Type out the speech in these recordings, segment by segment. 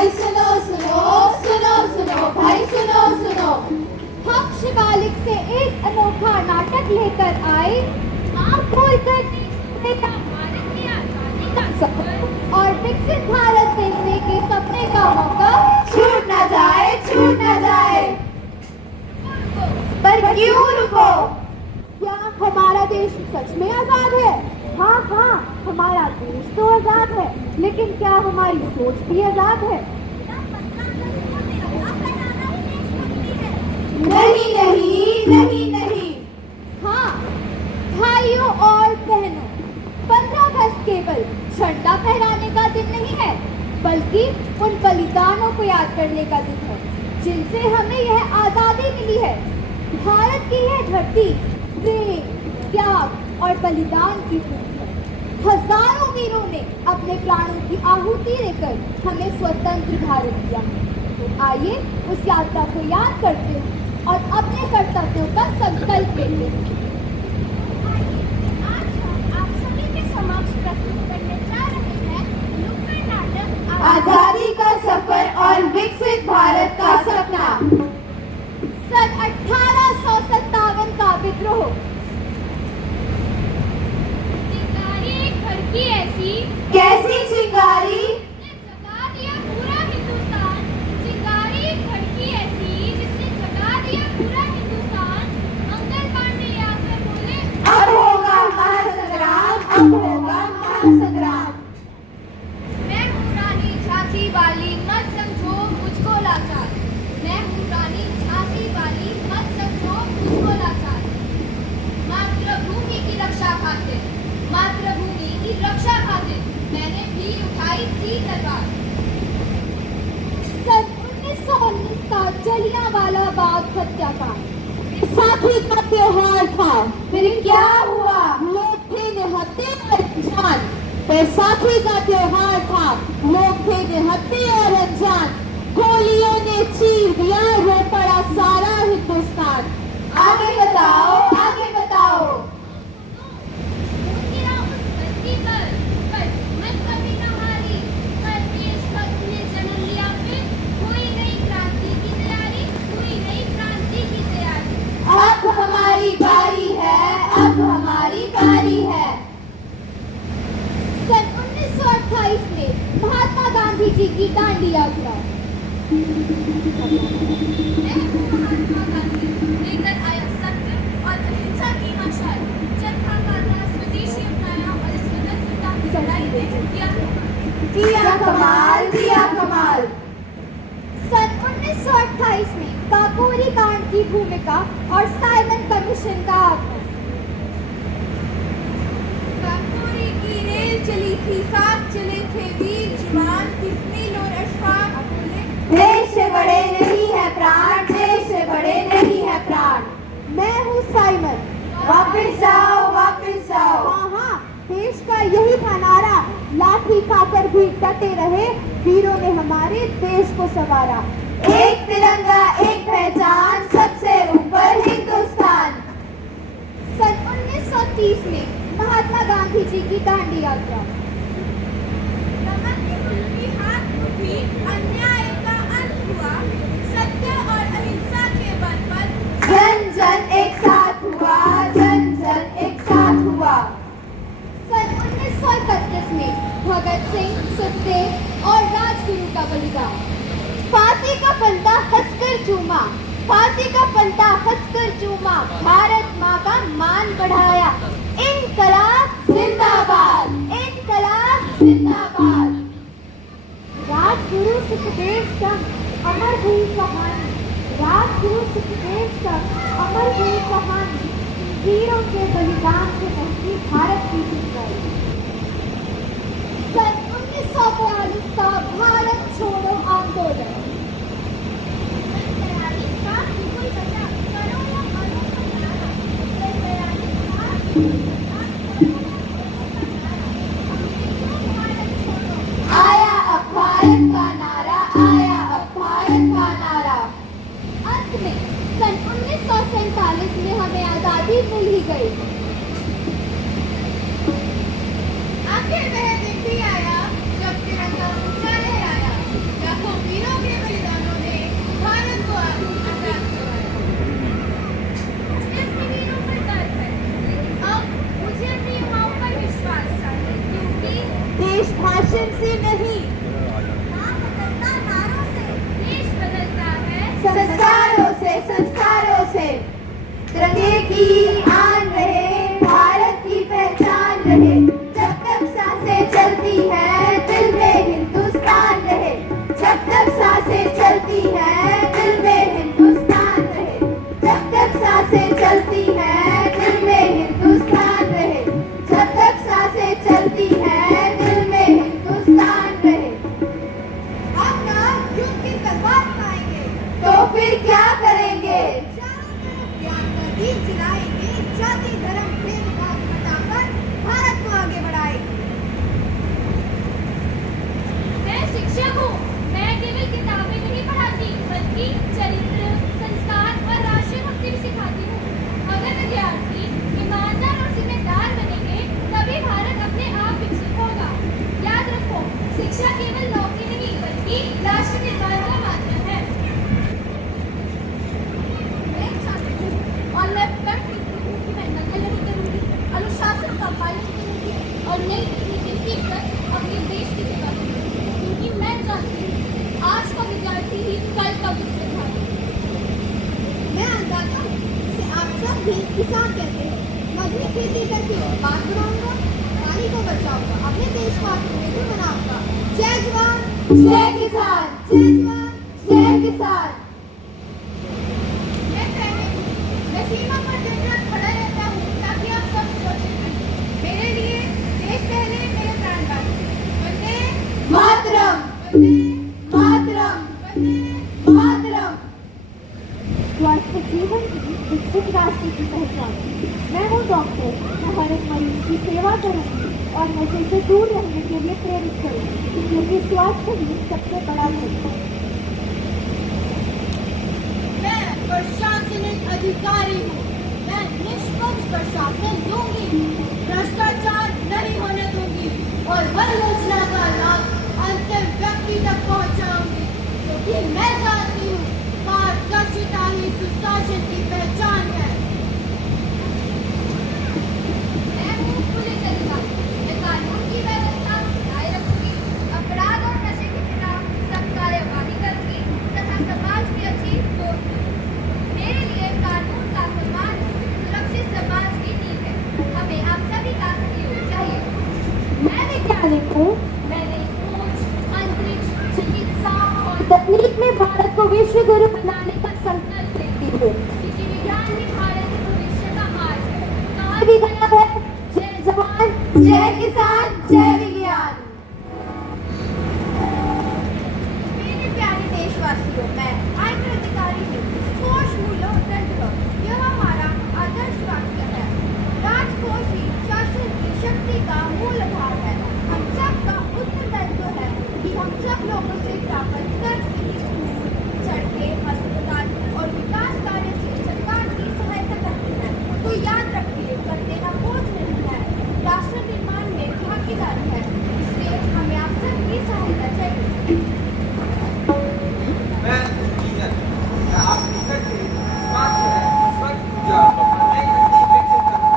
भाई सुनो सुनो सुनो सुनो भाई सुनो सुनो। हम शिवालिक से एक अनोखा नाटक लेकर आए। आप खोलकर देखा भारत की आजादी का सफर और विकसित भारत देखने के सपने का मौका छूट न जाए, छूट न जाए। पर क्यों रुको? क्या हमारा देश सच में आजाद है? हाँ हाँ, हमारा देश तो आजाद है, लेकिन क्या हमारी सोच भी आजाद है? नहीं नहीं नहीं नहीं। हाँ भाइयों और बहनों, 15 अगस्त केवल झंडा फहराने का दिन नहीं है, बल्कि उन बलिदानों को याद करने का दिन है जिनसे हमें यह आजादी मिली है। भारत की यह धरती प्रेम, त्याग और बलिदान की भूमि है। हजारों वीरों ने अपने प्राणों की आहुति देकर हमें स्वतंत्र भारत दिया। तो आइए उस यात्रा को याद करते हैं और अपने कर्तव्यों का संकल्प लेते हैं। आज हम आप सभी के समक्ष प्रस्तुत करने जा रहे हैं नुक्कड़ नाटक आजादी का सफर और विकसित भारत का सपना। सन 1857 का विद्रोह। चिंगारी एक भड़की ऐसी, कैसी चिंगारी? जिसने जगा दिया पूरा हिंदुस्तान। चिंगारी एक भड़की ऐसी, जिसने जगा दिया पूरा हिंदुस्तान। मंगल पांडे आकर बोले, अब होगा महासंग्राम, अब होगा महासंग्राम। मैं हूँ रानी झांसी वाली, मत समझो मुझको लाचार। मैं हूँ रानी झांसी वाली, मत समझो मुझको लाचार। मातृभूमि की रक्षा खातिर, मातृभूमि की रक्षा खातिर मैंने भी उठाई थी तलवार। सन 1919 का जलियांवाला बाग हत्याकांड बैसाखी का त्योहार था, फिर क्या हुआ? लोग थे निहत्थे और अनजान। बैसाखी का त्योहार था, लोग थे निहत्थे और अनजान। गोलियों ने चीर दिया, रो पड़ा सारा हिंदुस्तान। आगे बताओ, आगे बताओ। गिरा उस धरती पर हिम्मत कभी न हारी। हर देशभक्त ने जन्म लिया, फिर हुई नई क्रांति की तैयारी, हुई नई क्रांति की तैयारी। अब हमारी बारी है, अब हमारी बारी है। सन 1928 में महात्मा गांधी जी की दांडी यात्रा। मैं हूँ महात्मा गांधी, लेकर आया सत्य और अहिंसा की मशाल। चरखा काता, स्वदेशी अपनाया और स्वतंत्रता की लड़ाई में किया कमाल, किया कमाल। सन 1928 में काकोरी कांड की भूमिका और साइमन कमीशन का आगमन। काकोरी की रेल चली थी, साथ चले थे वीर जवान, इस्माइल और अशफाक बोले, देश से बड़े नहीं है प्राण, देश से बड़े नहीं है प्राण। मैं हूँ साइमन, वापिस जाओ, वापिस जाओ। हाँ हाँ, देश का यही था नारा। लाठी खाकर भी डटे रहे, वीरों ने हमारे देश को संवारा। एक तिरंगा, एक पहचान, सबसे ऊपर हिंदुस्तान। सन 1930 में महात्मा गांधी जी की दांडी यात्रा। हाथ उठी, अन्याय का अंत हुआ, सत्य और अहिंसा के बल पर जन जन एक साथ हुआ, जन जन एक साथ हुआ। सन 1931 में भगत सिंह, सुखदेव और राजगुरु का बलिदान। फांसी का फंदा हंसकर चूमा, फांसी का फंदा हंसकर चूमा, भारत माँ का मान बढ़ाया। इनकलाब जिंदाबाद, इनकलाब जिंदाबाद। राजगुरु सुखदेव संग अमर हुई कहानी, राजगुरु सुखदेव संग अमर हुई कहानी। वीरों के बलिदान से बची भारत की जिंदगी। सन 1942 का भारत छोड़ो आंदोलन। सन 43 का बिल्कुल बचा, करो या मरो का नारा। सन 43 का भाषण से नहीं, देश बदलता है संस्कारों से, संस्कारों से। तिरंगे की आन रहे, भारत की पहचान रहे, जब तक सांसें चलती हैं दिल में हिंदुस्तान रहे, जब तक सांसें चलती हैं दिल में हिंदुस्तान रहे, जब तक सांसें चलती हैं दिल में हिंदुस्तान रहे, जब तक सांसें चलती हैं दिल में हिंदुस्तान रहे। हम ना युद्ध की तलवार उठाएंगे, तो फिर क्या करेंगे? ज्ञान का दीप जलाएंगे, जाति धर्म भेदभाव हटाकर भारत को आगे बढ़ाएंगे। मैं शिक्षक हूँ, मैं केवल किताबें नहीं पढ़ाती बल्कि चरित्र, संस्कार और राष्ट्रीय भक्ति भी सिखाती हूँ। अगर विद्यार्थी ईमानदार और जिम्मेदार बनेंगे तभी भारत अपने आप विकसित होगा। याद रखो, शिक्षा केवल नौकरी नहीं बल्कि राष्ट्र निर्माण का माध्यम है। मैं छात्र हूँ और मैं प्रण करती हूँ कि मैं नकल नहीं करूँगी, अनुशासन का पालन करूँगी और नई तकनीकें सीखकर अपने देश की सेवा करूँगी, क्योंकि मैं जानती हूँ आज का विद्यार्थी ही कल का विकसित भारत। मैं अन्नदाता हूँ, जिसे आप सब भी किसान कहते हैं। मैं अपनी खेती करके उत्पाद बढ़ाऊंगा, पानी को बचाऊंगा, अपने देश को आत्मनिर्भर बनाऊंगा। जय जवान, जय किसान, जय जवान, जय किसान। मैं सैनिक हूँ, मैं सीमा पर दिन रात खड़ा रहता हूँ ताकि आप सब सुरक्षित रहें। मेरे लिए देश पहले, मेरे प्राण बाकी। वंदे मातरम, वंदे मातरम, वंदे मातरम। स्वास्थ्य जीवन की विकसित राष्ट्र की पहचान। मैं हूँ डॉक्टर, मैं हर एक मरीज की सेवा करूँगी और नशे से दूर रहने के लिए प्रेरित करूँगी, क्योंकि स्वास्थ्य ही सबसे बड़ा धन है। मैं प्रशासनिक अधिकारी हूँ, मैं निष्पक्ष प्रशासन दूंगी, भ्रष्टाचार नहीं होने दूंगी और हर योजना का लाभ अंतिम व्यक्ति तक पहुँचाऊंगी, क्योंकि मैं जानती हूँ पारदर्शिता ही सुशासन की पहचान है। मैं हूँ पुलिस अधिकारी, मैं कानून की व्यवस्था बनाए रखूंगी, अपराध और नशे के खिलाफ सख्त कार्यवाही करूंगी तथा समाज की अच्छी सोच करूंगी। मेरे लिए कानून का सम्मान सुरक्षित समाज की नींव है। हमें आप सभी का सहयोग चाहिए। मैं वैज्ञानिक हूँ, मैंने खोज, अंतरिक्ष, चिकित्सा और तकनीक में भारत को विश्व गुरु बनाने का संकल्प लेती हूँ, क्योंकि विज्ञान ही भारत के भविष्य का मार्ग है। कहा भी गया है, जय जवान, जय किसान, जय विज्ञान। मेरे प्यारे देशवासियों, मैं आयकर अधिकारी हूँ, कोष मूल्य दंड। यह हमारा आदर्श वाक्य है। राजकोष ही शासन की शक्ति का मूल आधार है। हम सबका उत्तरदायित्व है कि हम सब लोगों से प्राप्त कर से स्कूल, सड़कें, अस्पताल और विकास कार्य से सरकार की सहायता करते हैं। तो याद रखिए, कर देना बोझ नहीं है, राष्ट्र निर्माण में भागीदारी है। इसलिए हमें आप सबकी सहायता चाहिए। मैं इंजीनियर, मैं आपकी शक्ति, स्वास्थ्य है, स्वच्छ ऊर्जा, नई तकनीक विकसित करना,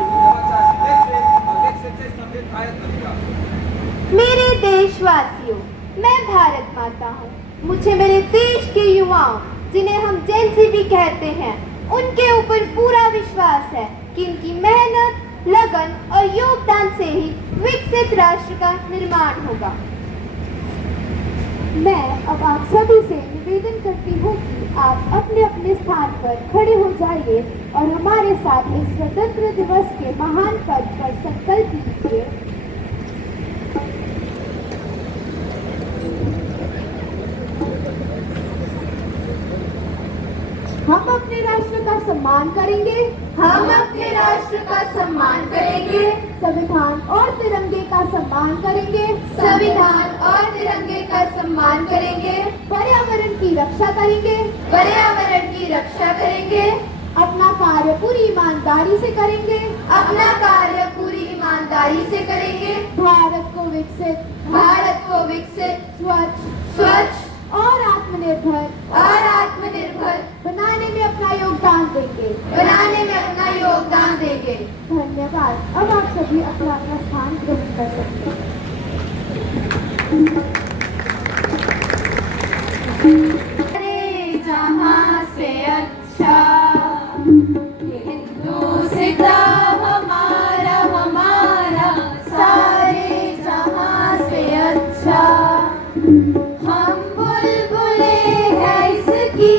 नवाचार विकसित और विकसित से समृद्ध भारत बनेगा। मेरे देशवासियों, मैं भारत माता हूँ। मुझे मेरे देश के युवाओं, जिन्हें हम जेन ज़ी भी कहते हैं, उनके ऊपर पूरा विश्वास है कि उनकी मेहनत, लगन और योगदान से ही विकसित राष्ट्र का निर्माण होगा। मैं अब आप सभी से निवेदन करती हूँ कि आप अपने अपने स्थान पर खड़े हो जाइए और हमारे साथ इस स्वतंत्र दिवस के महान पर्व पर संकल्प लीजिए। हम अपने राष्ट्र का सम्मान करेंगे, हम अपने राष्ट्र का सम्मान करेंगे, संविधान और तिरंगे का सम्मान करेंगे, संविधान और तिरंगे का सम्मान करेंगे, पर्यावरण की रक्षा करेंगे, पर्यावरण की रक्षा करेंगे, अपना कार्य पूरी ईमानदारी से करेंगे, अपना कार्य पूरी ईमानदारी से करेंगे, भारत को विकसित, भारत को विकसित, स्वच्छ स्वच्छ और आत्मनिर्भर बनाने में अपना योगदान देंगे, बनाने में अपना योगदान देंगे। धन्यवाद। अब आप सभी अपना अपना स्थान ग्रहण कर सकते हैं। जहाँ से अच्छा हिंदुस्ता हमारा हमारा सारे जहाँ से अच्छा हम बुलबुले हैं इसकी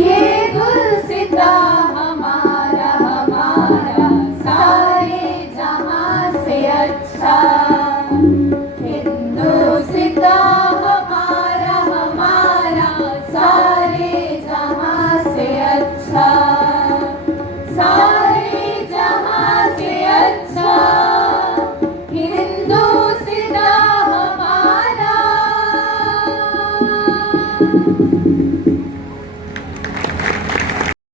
ये गुलसिता हमारा हमारा सारे जहाँ से अच्छा हिंदुस्ता हमारा हमारा सारे जहाँ से अच्छा सारे जहाँ से अच्छा हिंदुस्ता हमारा